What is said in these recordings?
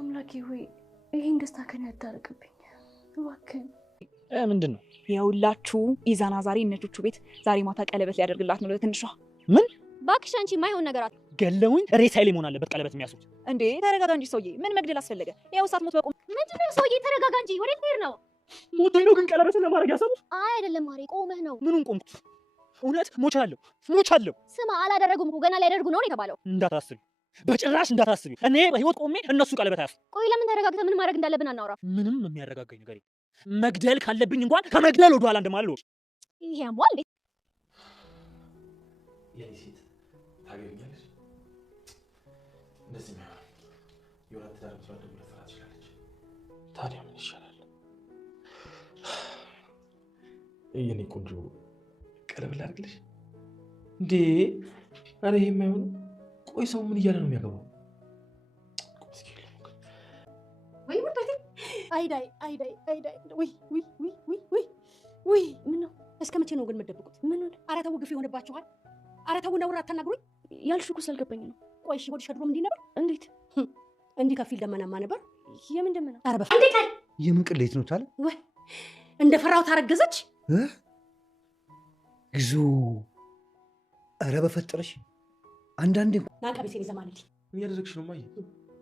አምላኬ ሆይ ይሄን ደስታ ከኔ ያታርቅብኝ እባክህ። ምንድን ነው? የሁላችሁ ኢዛና ዛሬ እነቾቹ ቤት ዛሬ ማታ ቀለበት ሊያደርግላት ነው ለትንሿ። ምን እባክሽ አንቺ የማይሆን ነገር አለ። ገለውኝ ሬሳ ላይ መሆን አለበት ቀለበት የሚያስሩት። እንዴ ተረጋጋ እንጂ ሰውዬ፣ ምን መግደል አስፈለገ? ያው ሳት ሞት በቁም። ምንድነው ሰውዬ ተረጋጋ እንጂ ወዴት ሄድ ነው? ሞተኝ ነው ግን ቀለበትን ለማድረግ ያሰቡት? አይ አይደለም ማሬ ቆመህ ነው። ምኑን ቆምኩት? እውነት ሞቻለሁ። ስማ አላደረጉም እኮ ገና ሊያደርጉ ነው የተባለው። እንዳታስቢ፣ በጭራሽ እንዳታስቢ። እኔ በህይወት ቆሜ እነሱ ቀለበት አያስሩ። ቆይ ለምን ተረጋግተህ ምን ማድረግ እንዳለብን አናውራ? ምንም የሚያረጋጋኝ ነገር መግደል ካለብኝ እንኳን ከመግደል ወደ ኋላ እንደማልለው። ይሄ አሟል እንዴ? የኔ ሴት ታገኛለች። እንደዚህ ነው የወራት ዳር ተዋደ ብለ ፍራት ይችላልች። ታዲያ ምን ይሻላል? የኔ ቆንጆ ቀለበት ላድርግልሽ እንዴ? አረ ይሄ የማይሆን። ቆይ ሰው ምን እያለ ነው የሚያገባው? አይዳይ ምን ነው? እስከ መቼ ነው ግን የምትደብቁት? ምን ነው? ኧረ ተው ግፍ ይሆንባችኋል። ኧረ ተው ነውር አታናግሩኝ። ያልሽው እኮ ስላልገባኝ ነው። ቆይ እሺ ሆድሽ ድሮም እንዲህ ነበር? እንዴት እንዲህ ከፊል ደመናማ ነበር? የምን ደመና? ኧረ በፈንዴ የምን ቅሌት ነው ታለ? ወይ እንደፈራው ታረገዘች ግዙ። ኧረ በፈጠረሽ አንዳንዴ ና ቀሚሴን ይዘማልልኝ። ምን እያደረግሽ ነው ማየ?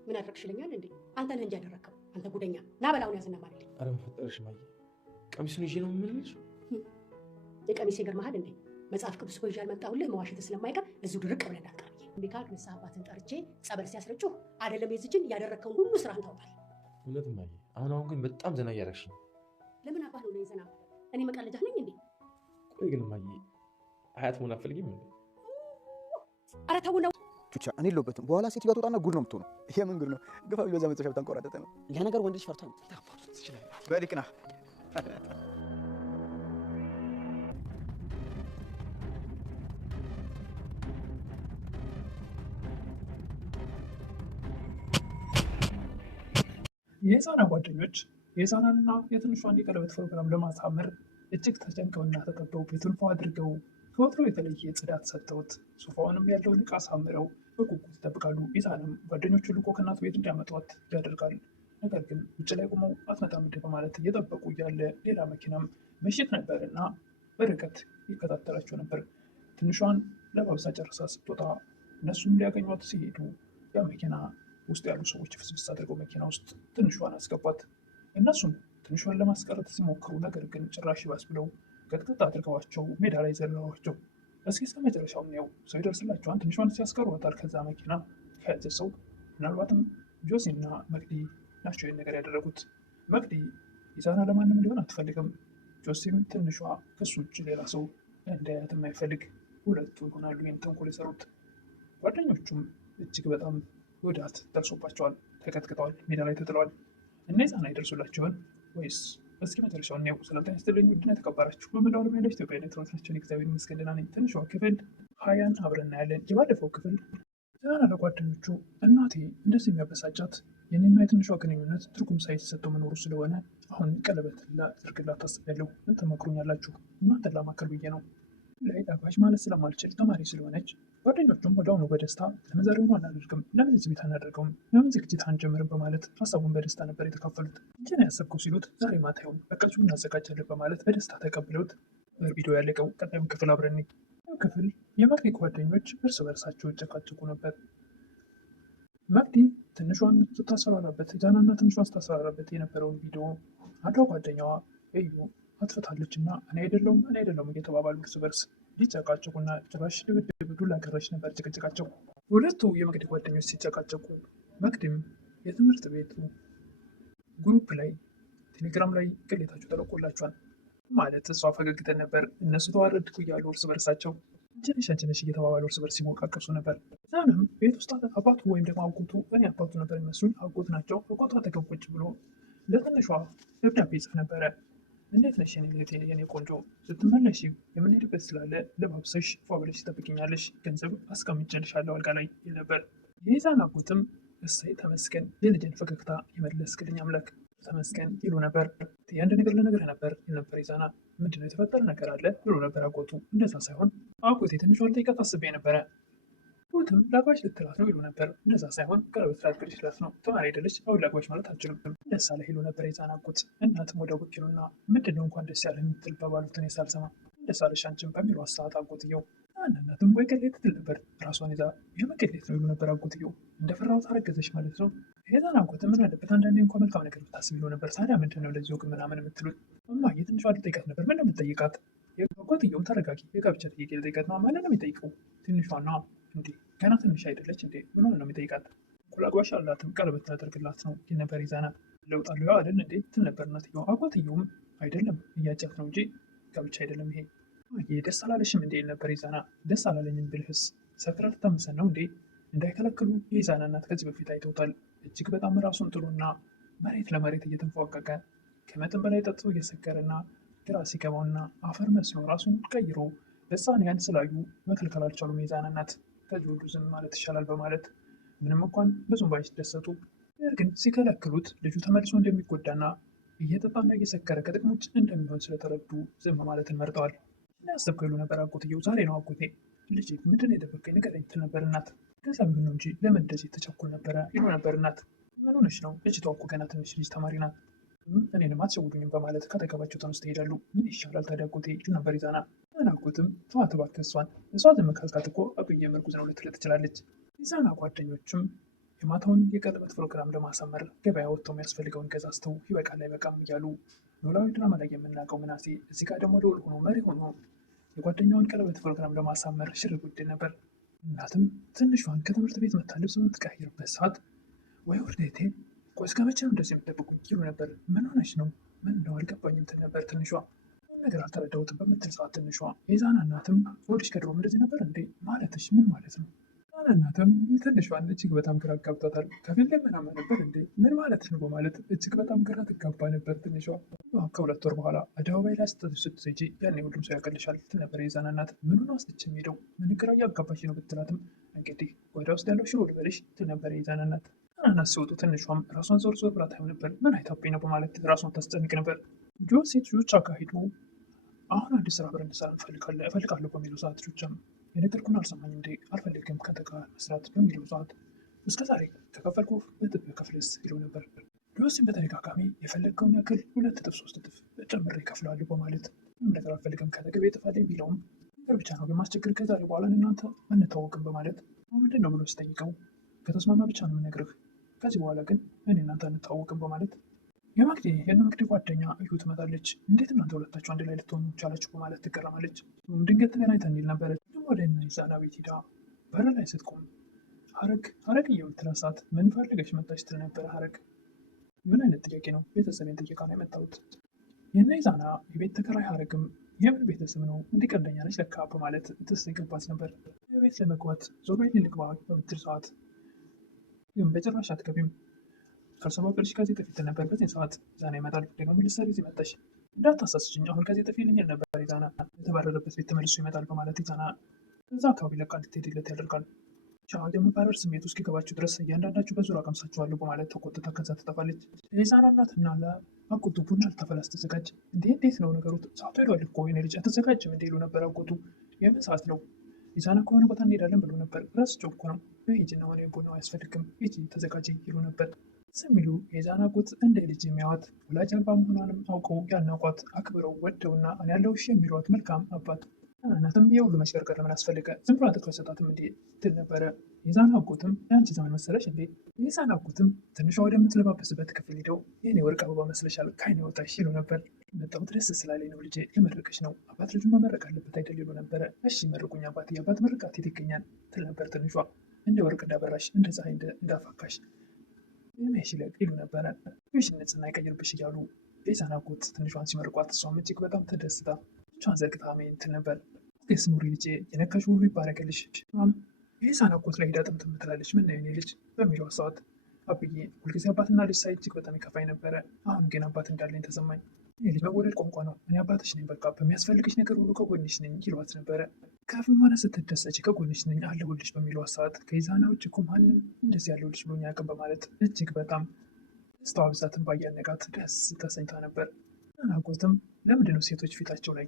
ምን አደረግሽልኛል እንዴ? አንተ ነህ እንጂ ያደረግከው አንተ ጉደኛ። ና በላውን ያዝና ማልልኝ። አረ በፈጠረሽ ማየ፣ ቀሚሱን ይዤ ነው የምልሽ። የቀሚሴ ገርመሃል እንዴ? መጽሐፍ ቅዱስ እኮ ይዤ አልመጣሁልህ መዋሸት ስለማይቀር እዚሁ ድርቅ ብለህ እንዳትቀር። ሚካል ንስሐ አባትን ጠርቼ ጸበል ሲያስረጩህ አይደለም የዚችን ያደረግከውን ሁሉ ስራህን ታውቃለህ። እውነት ማየ፣ አሁን ግን በጣም ዘና እያደረግሽ ነው። ለምን አባህ ነው ዘና? እኔ መቀለጃህ ነኝ እንዴ? ቆይ ግን ማየ አያት መሆን አትፈልጊም እንዴ? ኧረ ተው ነው ብቻ እኔ የለሁበትም። በኋላ ሴትዮዋ ትወጣና ጉድ ነው የምትሆነው። የምን ጉድ ነው? ግፋ ቢበዛ መጨረሻ ብታንቆራጠጠ ነው። ለነገር ወንድ ልጅ ፈርቶ ነው። በልቅና የኢዛና ጓደኞች የኢዛናንና የትንሿን የቀለበት ፕሮግራም ለማሳመር እጅግ ተጨንቀውና ተጠበው ቤቱን ፏ አድርገው ከወትሮ የተለየ ጽዳት ሰጥተውት ሶፋውንም ያለውን ዕቃ አሳምረው በጉጉት ይጠብቃሉ። ኢዛናም ጓደኞቹ ልኮ ከእናቱ ቤት እንዲያመጧት ያደርጋል። ነገር ግን ውጭ ላይ ቆመው አትመጣም እንደ በማለት እየጠበቁ እያለ ሌላ መኪናም ምሽት ነበርና በርቀት ይከታተላቸው ነበር። ትንሿን ለባብሳ ጨርሳ ስትወጣ እነሱም ሊያገኟት ሲሄዱ ያ መኪና ውስጥ ያሉ ሰዎች ፍስፍስ አድርገው መኪና ውስጥ ትንሿን አስገቧት። እነሱም ትንሿን ለማስቀረት ሲሞክሩ ነገር ግን ጭራሽ ባስ ብለው ቀጥቅጥ አድርገዋቸው ሜዳ ላይ ዘለዋቸው። እስኪ እስከ መጨረሻው ነው ሰው ይደርስላቸዋል። ትንሿን ሲያስቀሯታል ከዛ መኪና ከያዘ ሰው ምናልባትም ጆሲና መቅዲ ናቸው ይህን ነገር ያደረጉት። መቅዲ ኢዛና ለማንም እንዲሆን አትፈልግም። ጆሲም ትንሿ ከሱ ውጭ ሌላ ሰው እንዳያት የማይፈልግ ሁለቱ ይሆናሉ ይህን ተንኮል የሰሩት። ጓደኞቹም እጅግ በጣም ጉዳት ደርሶባቸዋል፣ ተቀጥቅጠዋል፣ ሜዳ ላይ ተጥለዋል። እነ ኢዛና ይደርሱላቸውን ወይስ? እስኪ መጨረሻውን ነው። ሰላምታ ይስጥልኝ ውድና የተከበራችሁ በመላው ዓለም ያላችሁ ኢትዮጵያውያን ኤርትራውያን እግዚአብሔር ይመስገን ደህና ነኝ። ትንሿ ክፍል 20ን አብረን እናያለን። የባለፈው ክፍል ኢዛና ለጓደኞቹ እናቴ እንደዚህ የሚያበሳጫት የኔና የትንሿ ግንኙነት ትርጉም ሳይሰጠው መኖሩ ስለሆነ አሁን ቀለበት ላደርግላት ታስቤያለሁ። ምን ትመክሩኛላችሁ? እናንተን ላማከር ብዬ ነው። ላይ ጣፋጭ ማለት ስለማልችል ተማሪ ስለሆነች ጓደኞቹም ወዲያውኑ በደስታ ለምን ዛሬውኑ አናደርግም፣ ለምን እዚህ ቤት አናደርገውም፣ ለምን ዝግጅት አንጀምርም በማለት ሀሳቡን በደስታ ነበር የተካፈሉት። እንጀና ያሰብከው ሲሉት ዛሬ ማታ ይሁን በቃ እዚሁ እናዘጋጃለን በማለት በደስታ ተቀብለውት ቪዲዮ ያለቀው። ቀጣዩን ክፍል አብረን ክፍል የመቅዲ ጓደኞች እርስ በርሳቸው ይጨቃጨቁ ነበር። መቅዲ ትንሿን ስታሰራራበት ኢዛናና ትንሿን ስታሰራራበት የነበረውን ቪዲዮ አንዷ ጓደኛዋ እዩ አጥፍታለች እና እኔ አይደለሁም እየተባባሉ እርስ በርስ ሊጨቃጨቁና ጭራሽ ድብድብ ዱላ ቀረሽ ነበር ጭቅጭቃቸው። ሁለቱ የመቅዲ ጓደኞች ሲጨቃጨቁ መቅዲም የትምህርት ቤቱ ግሩፕ ላይ ቴሌግራም ላይ ቅሌታቸው ተለቆላቸዋል። ማለት እሷ ፈገግተን ነበር፣ እነሱ ተዋረድኩ እያሉ እርስ በርሳቸው ጀነሽ እየተባባሉ እርስ በርስ ሲሞቃቀሱ ነበር። ዛንም ቤት ውስጥ አባቱ ወይም ደግሞ አጎቱ፣ እኔ አባቱ ነበር የሚመስሉኝ፣ አጎት ናቸው። አጎቷ አጠገብ ቁጭ ብሎ ለትንሿ ደብዳቤ ይጽፍ ነበረ። እንዴት ነሽ የኔ ቆንጆ፣ ስትመለሽ የምንሄድበት ስላለ ለባብሰሽ ፏ ብለሽ ትጠብቂኛለሽ፣ ገንዘብ አስቀምጬልሻለሁ አልጋ ላይ ይል ነበር። የኢዛና አጎትም እሰይ ተመስገን፣ የልጅን ፈገግታ የመለስክልኝ አምላክ ተመስገን ይሉ ነበር። የአንድ ነገር ልነግርህ ነበር ይል ነበር ኢዛና። ምንድነው የተፈጠረ ነገር አለ ይሉ ነበር አጎቱ። እንደዛ ሳይሆን አጎቴ ትንሿን ልጠይቃት አስቤ ነበረ። ትሁትም ላግባሽ ልትላት ነው ይሉ ነበር። እንደዛ ሳይሆን ቀለበት ላድርግልሽ ነው። ተማሪ አይደለች አሁን ላግባሽ ማለት አልችልም። ደስ አለህ ይሉ ነበር የዛን አጎት። እናትም ወደ አጎት ይሉና ምንድነው እንኳን ደስ ያለህ የምትል በባሉትን ሳልሰማ ደስ አለሽ አንቺም በሚለው ሰዓት አጎትየው እናትም ወይ ቅሌት ትል ነበር ራሷን ይዛ የመቅሌት ነው ይሉ ነበር አጎትየው። እንደፈራሁት አረገዘች ማለት ነው። የዛን አጎት ምን አለበት አንዳንዴ እንኳን መልካም ነገር ብታስብ ይሉ ነበር። ታዲያ ምንድነው እንደዚህ ወግ ምናምን የምትሉት? እማዬ ትንሿ ልጠይቃት ነበር። ምን ነው የምትጠይቃት? አጎትየውም ተረጋጊ፣ የጋብቻ ጥያቄ ልጠይቃት ነው። ማንን ነው የሚጠይቀው? ትንሿና እንዴ ገና ትንሽ አይደለች እንዴ? ምን ነው የሚጠይቃት? ላግባሽ አላትም ቀለበት ታደርግላት ነው የነበር ይዛና ለውጣሉ አይደል እንዴ ትል ነበር እናትየው። አጎትየውም አይደለም እያጫት ነው እንጂ ጋብቻ አይደለም ይሄ። ደስ አላለሽም እንዴ ነበር ይዛና። ደስ አላለኝም ብልህስ ሰክራ ልታመሰን ነው እንዴ? እንዳይከለክሉ የይዛና እናት ከዚህ በፊት አይተውታል። እጅግ በጣም ራሱን ጥሎና መሬት ለመሬት እየተንፏቀቀ ከመጠን በላይ ጠጥቶ እየሰከረና ግራ ሲገባውና አፈር መስሎ ራሱን ቀይሮ በሕፃን ያን ስላዩ መከልከል አልቻሉም። የይዛና እናት ከዚህ ሁሉ ዝም ማለት ይሻላል በማለት ምንም እንኳን ብዙም ባይደሰቱ ነገር ግን ሲከለክሉት ልጁ ተመልሶ እንደሚጎዳና እየጠጣና እየሰከረ ከጥቅም ውጭ እንደሚሆን ስለተረዱ ዝም ማለትን መርጠዋል። ያሰብከው ይሉ ነበር አጎትየው። ዛሬ ነው አጎቴ ልጅ ምንድን የደበቀኝ ንገረኝ ትል ነበር እናት። ከዛ ቢሆን ነው እንጂ ለምን እንደዚህ ተቸኩል ነበረ ይሉ ነበር እናት። ምን ሆነሽ ነው? ልጅቷ እኮ ገና ትንሽ ልጅ ተማሪ ናት። እኔንም አትሸውዱኝም በማለት ከአጠገባቸው ተነስተው ይሄዳሉ። ምን ይሻላል ታዲያ አጎቴ ይሉ ነበር ይዛና። አጎትም ተዋት እባክህ እሷ ዝም ካልካት እኮ አብዬ ምርኩዝ ነው ልትል ትችላለች። ይዛና ጓደኞቹም የማታውን የቀለበት ፕሮግራም ለማሳመር ገበያ ወጥተው የሚያስፈልገውን ገዛዝተው ይበቃል አይበቃም እያሉ ኖላዊ ድራማ ላይ የምናውቀው ምናሴ እዚህ ጋር ደግሞ ልዑል ሆኖ መሪ ሆኖ የጓደኛውን ቀለበት ፕሮግራም ለማሳመር ሽር ጉድ ነበር። እናትም ትንሿን ከትምህርት ቤት መታ ልብስ በምትቀያይርበት ሰዓት ወይ ውርዴቴ ቆይ እስከ መቼ ነው እንደዚህ የምትጠብቁኝ ይሉ ነበር። ምን ሆነች ነው? ምን ነው አልገባኝም ትል ነበር ትንሿ። ነገር አልተረዳሁትም በምትል ሰዓት ትንሿ የዛና እናትም ወዲሽ ከድሮም እንደዚህ ነበር እንዴ ማለትሽ ምን ማለት ነው? እናትም ትንሿን እጅግ በጣም ግራ አጋብቷታል። ከፊት ላይ ምናምን ነበር እንዴ ምን ማለት ነው በማለት እጅግ በጣም ግራ ትጋባ ነበር ትንሿ። ከ2 ወር በኋላ አደባባይ ላይ ስትሄጂ ያኔ ሁሉም ሰው ያቀልሻል ትል ነበር የዛና እናት። ምን ሆነ አስጥቼ ሄደው ምን ግራ እያጋባሽ ነው ብትላትም እንግዲህ ጓዳ ውስጥ ያለው ሽሮ ልበልሽ ትል ነበር የዛና እናት። እናት ሲወጡ ትንሿም ራሷን ዞር ዞር ብላ ታየው ነበር። ምን አይታብኝ ነው በማለት ራሷን ታስጨንቅ ነበር። ሴት ልጆች አካሂዱ አሁን አዲስ ስራ አብረን እንሰራ እፈልጋለሁ በሚለው ሰዓት ልጆችም የነገርኩህን አልሰማኝ እንዴ አልፈልግም ከአንተ ጋር መስራት በሚለው ሰዓት እስከዛሬ ከከፈልኩ በጥፍ ከፍልስ ይለው ነበር። ጆሲም በተደጋጋሚ የፈለግከውን ያክል 2 እጥፍ 3 እጥፍ ጨምሬ እከፍላለሁ በማለት ምንም ነገር አልፈልግም ከአጠገቤ ጥፋት የሚለውም ነገር ብቻ ነው የማስቸግር ከዛሬ በኋላ እናንተ አንተዋወቅም በማለት ምንድን ነው ብሎ ሲጠይቀው ከተስማማ ብቻ ነው የምነግርህ ከዚህ በኋላ ግን እኔ እናንተ አንተዋወቅም በማለት የእነ መቅዲ ጓደኛ እዩ ትመጣለች። እንዴት እናንተ ሁለታችሁ አንድ ላይ ልትሆኑ ቻላችሁ በማለት ትገረማለች። ድንገት ተገናኝተን እንዲል ነበረች። ወደ እነ ይዛና ቤት ሄዳ በር ላይ ስትቆም ሀረግ የምትላት ሰዓት ምን ፈልገሽ መጣች ትል ነበረ። ሀረግ ምን አይነት ጥያቄ ነው? ቤተሰቤን ጥያቄ ነው የመጣሁት። የእነ ይዛና የቤት ተከራይ ሀረግም የምን ቤተሰብ ነው እንዲህ ቀልደኛ ነች ለካ በማለት ትስ ይገባት ነበር። የቤት ለመግባት ዞር ቤት ልግባ በምትል ሰዓት ግን በጭራሽ አትገቢም ካልሰማ ቅልሽ ከዚህ ጥፊት ነበር። በዚህ ሰዓት ዛና ይመጣል። ደግሞ ልትሰሪ እዚህ መጣሽ እንዳታሳስችኝ አሁን ከዚህ ጥፊ ልኝ ነበር። ዛና የተባረረበት ቤት ተመልሶ ይመጣል በማለት ዛና ከዛ አካባቢ ለቃ እንድትሄድለት ያደርጋል። የመባረር ስሜት ውስጥ ገባችሁ ድረስ እያንዳንዳችሁ በዙሪያ ቀምሳችኋለሁ በማለት ተቆጥታ ከዛ ትጠፋለች። የዛና እናትና ለአጎቱ ቡና ልታፈላ ስትዘጋጅ እንዴት ነው ነገሩ? ሰዓቱ ሄዷል እኮ የኔ ልጅ አትዘጋጅም እንደ ይሉ ነበር አጎቱ። የምን ሰዓት ነው? የዛና ከሆነ ቦታ እንሄዳለን ብሎ ነበር። ረስቼው እኮ ነው። ሂጂና ሆነ ቡናው አያስፈልግም ሂጂ ተዘጋጅ ይሉ ነበር። የሚሉ የዛና አጎት እንደ ልጅ የሚያዋት ወላጅ አልባ መሆኗንም አውቀው ያናቋት አክብረው ወደውና እኔ ያለው እሺ የሚሏት መልካም አባት እናትም የሁሉ መሽከርከር ለምን አስፈልገ ዝም ብላ ትኩረት ሰጣትም እንዴ ትል ነበረ። የዛና አጎትም የአንቺ ዘመን መሰለሽ እንዴ? የዛና አጎትም ትንሿ ወደምትለባበስበት ክፍል ሄደው የኔ ወርቅ አበባ መስለሻል ከዓይኔ ወጣሽ ይሉ ነበር። መጣሁት ደስ ስላለኝ ነው ልጄ ልመርቅሽ ነው አባት ልጁን መመረቅ አለበት አይደል ይሉ ነበረ። እሺ መርቁኝ አባቴ አባት መርቃት የት ይገኛል ትል ነበር ትንሿ። እንደ ወርቅ እንዳበራሽ እንደ ፀሐይ እንዳፋካሽ ይለቅ ይሉ ነበረ። ይሽ ንጽህና ይቀይርብሽ እያሉ የዛና አጎት ትንሿን ሲመርቋት እሷም እጅግ በጣም ተደስታ ቿን ዘርግታ አሜን ትል ነበር። ደስ ኑሪ ልጄ የነካሽ ሁሉ ይባረክልሽ። የዛና አጎት ላይ ሄዳ ጥምጥም ትላለች። ምን ነው የኔ ልጅ በሚለው ሰዓት አብዬ ሁልጊዜ አባትና ልጅ ሳይ እጅግ በጣም ይከፋኝ ነበረ። አሁን ግን አባት እንዳለኝ ተሰማኝ። ይህ ልጅ መወደድ ቋንቋ ነው። እኔ አባትሽ ነኝ፣ በቃ በሚያስፈልግሽ ነገር ሁሉ ከጎንሽ ነኝ ይሏት ነበረ። ከፍም ሆነ ስትደሰች ከጎንሽ ነኝ አለሁልሽ በሚለው ሰዓት ከይዛና ውጭ እኮ ማንም እንደዚህ ያለሁልሽ ብሎኝ አያውቅም በማለት እጅግ በጣም ደስታዋ ብዛትን ባያነጋት ደስ ተሰኝታ ነበር። አጎትም ለምንድነው ሴቶች ፊታቸው ላይ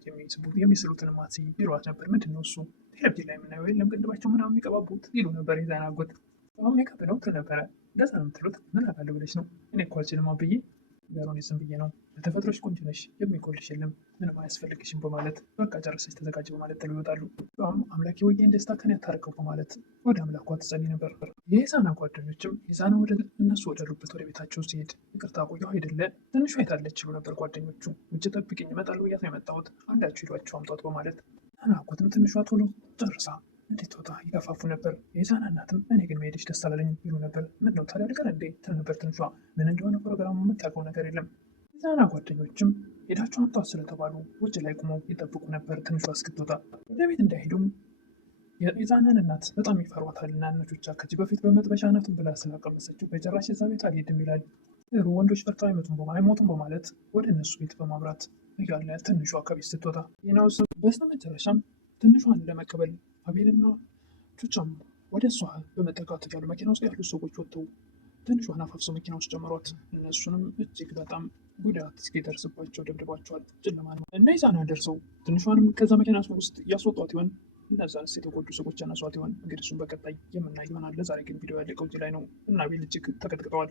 የሚስሉትን ማትሲ ይሏት ነበር። ምንድነው እሱ ቴሌቪዥን ላይ የምናየው የለም ቅንድባቸው ምናምን የሚቀባቡት ይሉ ነበር። የዛን አጎት አሁን ሜካፕ ነው ትል ነበረ። እንደዛ ነው የምትሉት? ምን አውቃለሁ ብለሽ ነው? እኔ እኮ አልችልም ብዬ ነገሩን ዝም ብዬ ነው። በተፈጥሮሽ ቆንጆ ነሽ፣ የሚጎልሽ የለም፣ ምንም አያስፈልግሽም በማለት በቃ ጨርሰሽ ተዘጋጅ በማለት ጥለው ይወጣሉ። አምላኬ ወይዬን ደስታ ከኔ ያታርቀው በማለት ወደ አምላኳ ትጸልይ ነበር። የኢዛና ጓደኞችም ኢዛና ወደ እነሱ ወዳሉበት ወደ ቤታቸው ሲሄድ ይቅርታ ቆየሁ አይደለ ትንሿ የታለች ይሉ ነበር ጓደኞቹ። ውጭ ጠብቅኝ እመጣለሁ ብያት ነው የመጣሁት፣ አንዳችሁ ሄዷቸው አምጧት በማለት አናጎትም ትንሿ ቶሎ ጨርሳ እንድትወጣ ይገፋፉ ነበር። የኢዛና እናትም እኔ ግን መሄድሽ ደስ አላለኝም ይሉ ነበር። ምን ነው ታዲያ ልቀር እንዴ ትል ነበር ትንሿ። ምን እንደሆነ ፕሮግራሙ የምታውቀው ነገር የለም። ኢዛና ጓደኞችም ሄዳቸው አምጧት ስለተባሉ ውጭ ላይ ቆመው ይጠብቁ ነበር ትንሿ እስክትወጣ። ወደ ቤት እንዳይሄዱም የኢዛናን እናት በጣም ይፈሯታል እና እናቶቿ ከዚህ በፊት በመጥበሻ ናቱን ብላ ስላቀመሰችው በጭራሽ እዛ ቤት አልሄድም ይላል። ወንዶች ፈርተው አይሞቱም በማለት ወደ እነሱ ቤት በማምራት እያለ ትንሿ ከቤት ስትወጣ ይናውስ በስተመጨረሻም ትንሿን ለመቀበል አቤልና ቹቻም ወደ እሷ በመጠጋት ያሉ መኪና ውስጥ ያሉ ሰዎች ወጥተው ትንሿን አፋፍሰው መኪና ውስጥ ጨምሯት። እነሱንም እጅግ በጣም ጉዳት እስኪደርስባቸው ደብድባቸዋል። ጨለማ ነው እና ኢዛና ደርሰው ትንሿንም ከዛ መኪና ውስጥ ያስወጧት ይሆን? እነዛንስ የተጎዱ ሰዎች ያነሷት ይሆን? እንግዲህ እሱም በቀጣይ የምናይ ይሆናል። ለዛሬ ግን ቪዲዮ ያለቀው እዚህ ላይ ነው እና አቤል እጅግ ተቀጥቅጠዋል።